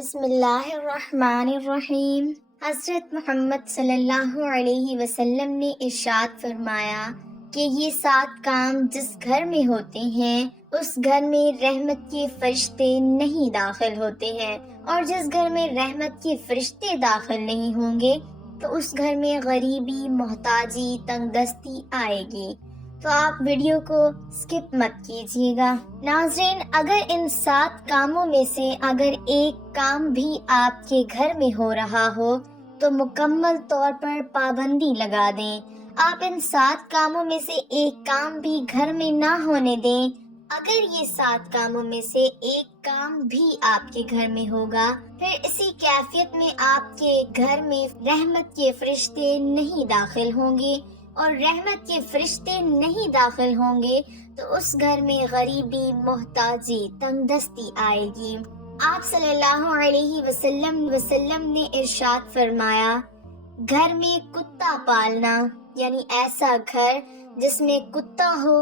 بسم اللہ الرحمن الرحیم۔ حضرت محمد صلی اللہ علیہ وسلم نے ارشاد فرمایا کہ یہ 7 کام جس گھر میں ہوتے ہیں اس گھر میں رحمت کے فرشتے نہیں داخل ہوتے ہیں، اور جس گھر میں رحمت کے فرشتے داخل نہیں ہوں گے تو اس گھر میں غریبی، محتاجی، تنگ دستی آئے گی۔ تو آپ ویڈیو کو سکپ مت کیجیے گا۔ ناظرین، اگر ان 7 کاموں میں سے اگر ایک کام بھی آپ کے گھر میں ہو رہا ہو تو مکمل طور پر پابندی لگا دیں۔ آپ ان 7 کاموں میں سے ایک کام بھی گھر میں نہ ہونے دیں۔ اگر یہ 7 کاموں میں سے ایک کام بھی آپ کے گھر میں ہوگا، پھر اسی کیفیت میں آپ کے گھر میں رحمت کے فرشتے نہیں داخل ہوں گے، اور رحمت کے فرشتے نہیں داخل ہوں گے تو اس گھر میں غریبی، محتاجی، تنگ دستی آئے گی۔ آپ صلی اللہ علیہ وسلم نے ارشاد فرمایا، گھر میں کتا پالنا، یعنی ایسا گھر جس میں کتا ہو،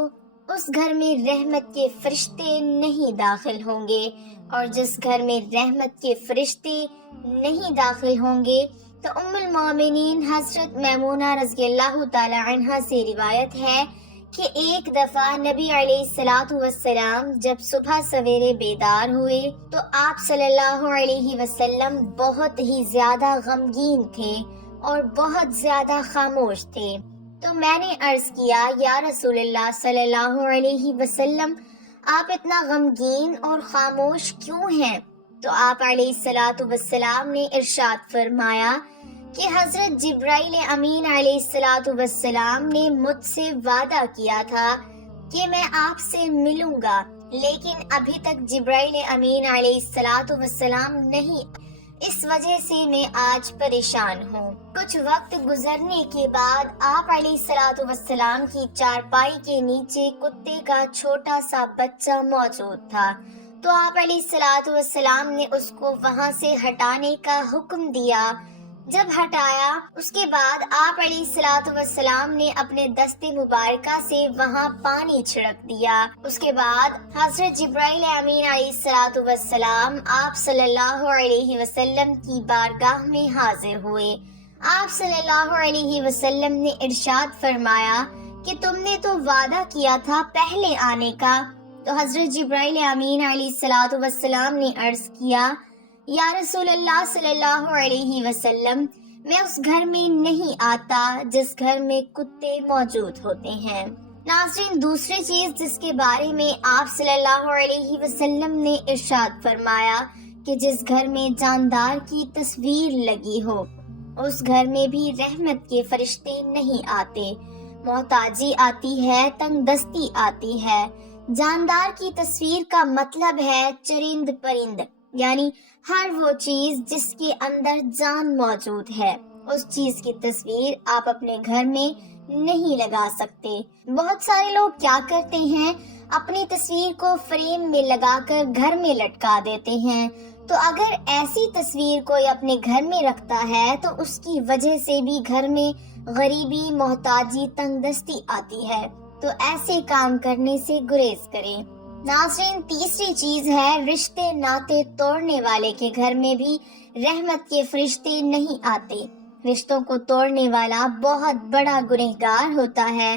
اس گھر میں رحمت کے فرشتے نہیں داخل ہوں گے، اور جس گھر میں رحمت کے فرشتے نہیں داخل ہوں گے تو ام المومنین حضرت میمونہ رضی اللہ تعالی عنہا سے روایت ہے کہ ایک دفعہ نبی علیہ الصلوۃ والسلام جب صبح سویرے بیدار ہوئے تو آپ صلی اللہ علیہ وسلم بہت ہی زیادہ غمگین تھے اور بہت زیادہ خاموش تھے۔ تو میں نے عرض کیا، یا رسول اللہ صلی اللہ علیہ وسلم، آپ اتنا غمگین اور خاموش کیوں ہیں؟ تو آپ علیہ الصلوۃ والسلام نے ارشاد فرمایا کہ حضرت جبرائیل امین علیہ الصلوۃ والسلام نے مجھ سے وعدہ کیا تھا کہ میں آپ سے ملوں گا، لیکن ابھی تک جبرائیل امین علیہ الصلوۃ والسلام نہیں، اس وجہ سے میں آج پریشان ہوں۔ کچھ وقت گزرنے کے بعد آپ علیہ الصلوۃ والسلام کی چارپائی کے نیچے کتے کا چھوٹا سا بچہ موجود تھا، تو آپ علیہ الصلوۃ والسلام نے اس کو وہاں سے ہٹانے کا حکم دیا۔ جب ہٹایا اس کے بعد آپ علیہ الصلوۃ والسلام نے اپنے دست مبارکہ سے وہاں پانی چھڑک دیا۔ اس کے بعد حضرت جبرائیل امین علیہ الصلوۃ والسلام آپ صلی اللہ علیہ وسلم کی بارگاہ میں حاضر ہوئے۔ آپ صلی اللہ علیہ وسلم نے ارشاد فرمایا کہ تم نے تو وعدہ کیا تھا پہلے آنے کا۔ تو حضرت جبرائیل امین علیہ الصلوۃ والسلام نے عرض کیا، یا رسول اللہ صلی اللہ علیہ وسلم، میں اس گھر میں نہیں آتا جس گھر میں کتے موجود ہوتے ہیں۔ ناظرین، دوسری چیز جس کے بارے میں آپ صلی اللہ علیہ وسلم نے ارشاد فرمایا کہ جس گھر میں جاندار کی تصویر لگی ہو اس گھر میں بھی رحمت کے فرشتے نہیں آتے، محتاجی آتی ہے، تنگ دستی آتی ہے۔ جاندار کی تصویر کا مطلب ہے چرند پرند، یعنی ہر وہ چیز جس کے اندر جان موجود ہے، اس چیز کی تصویر آپ اپنے گھر میں نہیں لگا سکتے۔ بہت سارے لوگ کیا کرتے ہیں، اپنی تصویر کو فریم میں لگا کر گھر میں لٹکا دیتے ہیں۔ تو اگر ایسی تصویر کوئی اپنے گھر میں رکھتا ہے تو اس کی وجہ سے بھی گھر میں غریبی، محتاجی، تنگ دستی آتی ہے، تو ایسے کام کرنے سے گریز کریں۔ ناظرین، تیسری چیز ہے رشتے ناطے توڑنے والے کے گھر میں بھی رحمت کے فرشتے نہیں آتے۔ رشتوں کو توڑنے والا بہت بڑا گنہگار ہوتا ہے،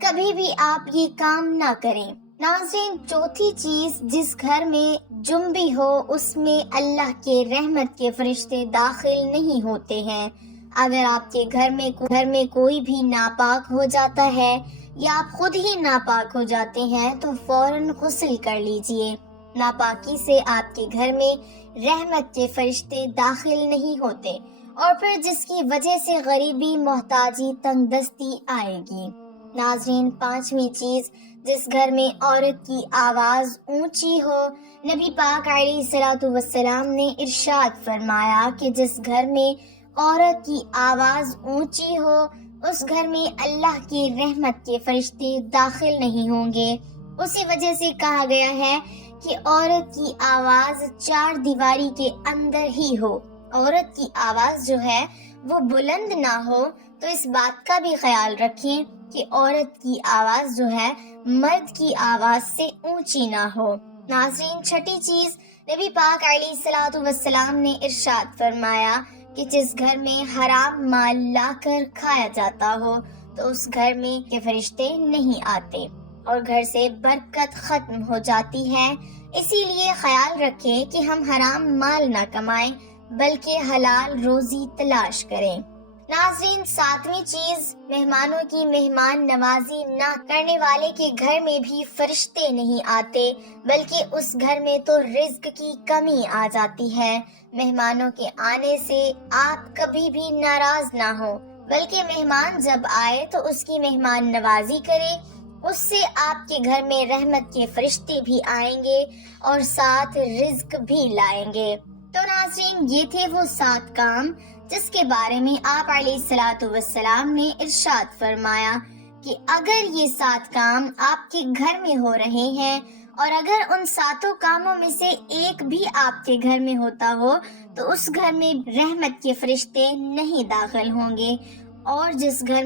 کبھی بھی آپ یہ کام نہ کریں۔ ناظرین، چوتھی چیز، جس گھر میں جنبی ہو اس میں اللہ کے رحمت کے فرشتے داخل نہیں ہوتے ہیں۔ اگر آپ کے گھر میں کوئی بھی ناپاک ہو جاتا ہے یا آپ خود ہی ناپاک ہو جاتے ہیں تو فوراً غسل کر لیجئے۔ ناپاکی سے آپ کے گھر میں رحمت کے فرشتے داخل نہیں ہوتے، اور پھر جس کی وجہ سے غریبی، محتاجی، تنگ دستی آئے گی۔ ناظرین، پانچویں چیز، جس گھر میں عورت کی آواز اونچی ہو، نبی پاک علیہ الصلوۃ والسلام نے ارشاد فرمایا کہ جس گھر میں عورت کی آواز اونچی ہو اس گھر میں اللہ کی رحمت کے فرشتے داخل نہیں ہوں گے۔ اسی وجہ سے کہا گیا ہے کہ عورت کی آواز 4 دیواری کے اندر ہی ہو۔ عورت کی آواز جو ہے وہ بلند نہ ہو، تو اس بات کا بھی خیال رکھیں کہ عورت کی آواز جو ہے مرد کی آواز سے اونچی نہ ہو۔ ناظرین، چھٹی چیز، نبی پاک علیہ السلام نے ارشاد فرمایا کہ جس گھر میں حرام مال لا کر کھایا جاتا ہو تو اس گھر میں کے فرشتے نہیں آتے اور گھر سے برکت ختم ہو جاتی ہے۔ اسی لیے خیال رکھیں کہ ہم حرام مال نہ کمائیں بلکہ حلال روزی تلاش کریں۔ ناظرین، ساتویں چیز، مہمانوں کی مہمان نوازی نہ کرنے والے کے گھر میں بھی فرشتے نہیں آتے بلکہ اس گھر میں تو رزق کی کمی آ جاتی ہے۔ مہمانوں کے آنے سے آپ کبھی بھی ناراض نہ ہو بلکہ مہمان جب آئے تو اس کی مہمان نوازی کرے، اس سے آپ کے گھر میں رحمت کے فرشتے بھی آئیں گے اور ساتھ رزق بھی لائیں گے۔ تو ناظرین، یہ تھے وہ 7 کام جس کے بارے میں آپ علیہ السلام نے ارشاد فرمایا کہ اگر یہ 7 کام آپ کے گھر میں ہو رہے ہیں اور اگر ان 7 کاموں میں سے ایک بھی آپ کے گھر میں ہوتا ہو تو اس گھر میں رحمت کے فرشتے نہیں داخل ہوں گے، اور جس گھر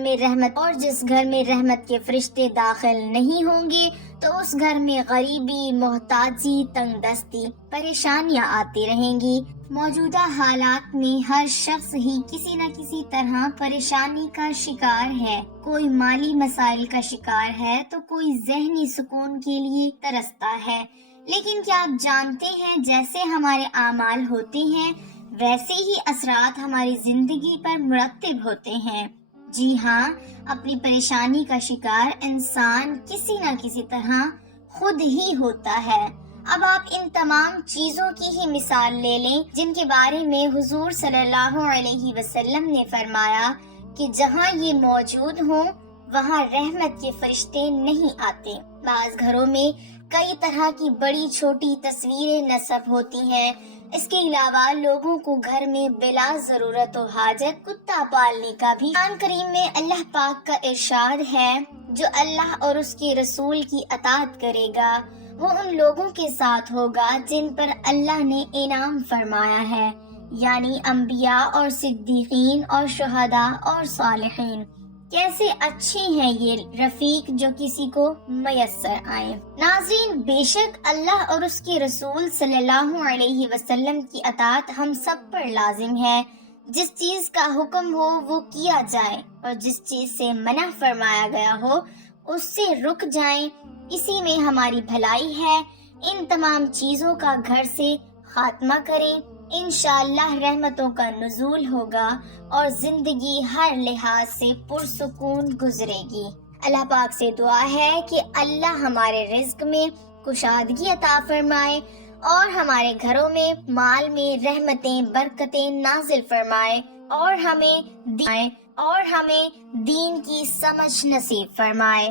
میں رحمت کے فرشتے داخل نہیں ہوں گے تو اس گھر میں غریبی، محتاجی، تنگ دستی، پریشانیاں آتی رہیں گی۔ موجودہ حالات میں ہر شخص ہی کسی نہ کسی طرح پریشانی کا شکار ہے، کوئی مالی مسائل کا شکار ہے تو کوئی ذہنی سکون کے لیے ترستا ہے۔ لیکن کیا آپ جانتے ہیں جیسے ہمارے اعمال ہوتے ہیں ویسے ہی اثرات ہماری زندگی پر مرتب ہوتے ہیں۔ جی ہاں، اپنی پریشانی کا شکار انسان کسی نہ کسی طرح خود ہی ہوتا ہے۔ اب آپ ان تمام چیزوں کی ہی مثال لے لیں جن کے بارے میں حضور صلی اللہ علیہ وسلم نے فرمایا کہ جہاں یہ موجود ہوں وہاں رحمت کے فرشتے نہیں آتے۔ بعض گھروں میں کئی طرح کی بڑی چھوٹی تصویریں نصب ہوتی ہیں۔ اس کے علاوہ لوگوں کو گھر میں بلا ضرورت و حاجت کتا پالنے کا بھی قرآن کریم میں اللہ پاک کا ارشاد ہے، جو اللہ اور اس کے رسول کی اطاعت کرے گا وہ ان لوگوں کے ساتھ ہوگا جن پر اللہ نے انعام فرمایا ہے، یعنی انبیاء اور صدیقین اور شہداء اور صالحین۔ کیسے اچھی ہیں یہ رفیق جو کسی کو میسر آئے۔ ناظرین، بے شک اللہ اور اس کے رسول صلی اللہ علیہ وسلم کی اطاعت ہم سب پر لازم ہے۔ جس چیز کا حکم ہو وہ کیا جائے اور جس چیز سے منع فرمایا گیا ہو اس سے رک جائیں، اسی میں ہماری بھلائی ہے۔ ان تمام چیزوں کا گھر سے خاتمہ کریں، انشاءاللہ رحمتوں کا نزول ہوگا اور زندگی ہر لحاظ سے پرسکون گزرے گی۔ اللہ پاک سے دعا ہے کہ اللہ ہمارے رزق میں کشادگی عطا فرمائے اور ہمارے گھروں میں مال میں رحمتیں برکتیں نازل فرمائے اور ہمیں دین کی سمجھ نصیب فرمائے۔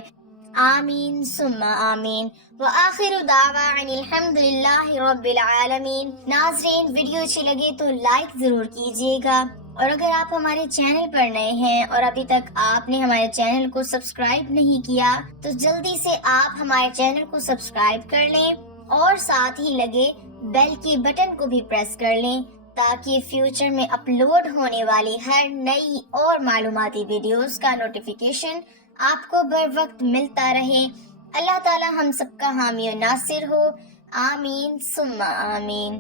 آمین ثم آمین۔ وآخر دعوانا الحمدللہ رب العالمین۔ ناظرین، ویڈیو اچھی لگے تو لائک ضرور کیجیے گا، اور اگر آپ ہمارے چینل پر نئے ہیں اور ابھی تک آپ نے ہمارے چینل کو سبسکرائب نہیں کیا تو جلدی سے آپ ہمارے چینل کو سبسکرائب کر لیں اور ساتھ ہی لگے بیل کے بٹن کو بھی پریس کر لیں تاکہ فیوچر میں اپلوڈ ہونے والی ہر نئی اور معلوماتی ویڈیوز کا نوٹیفیکیشن آپ کو بر وقت ملتا رہے۔ اللہ تعالی ہم سب کا حامی و ناصر ہو۔ آمین ثم آمین۔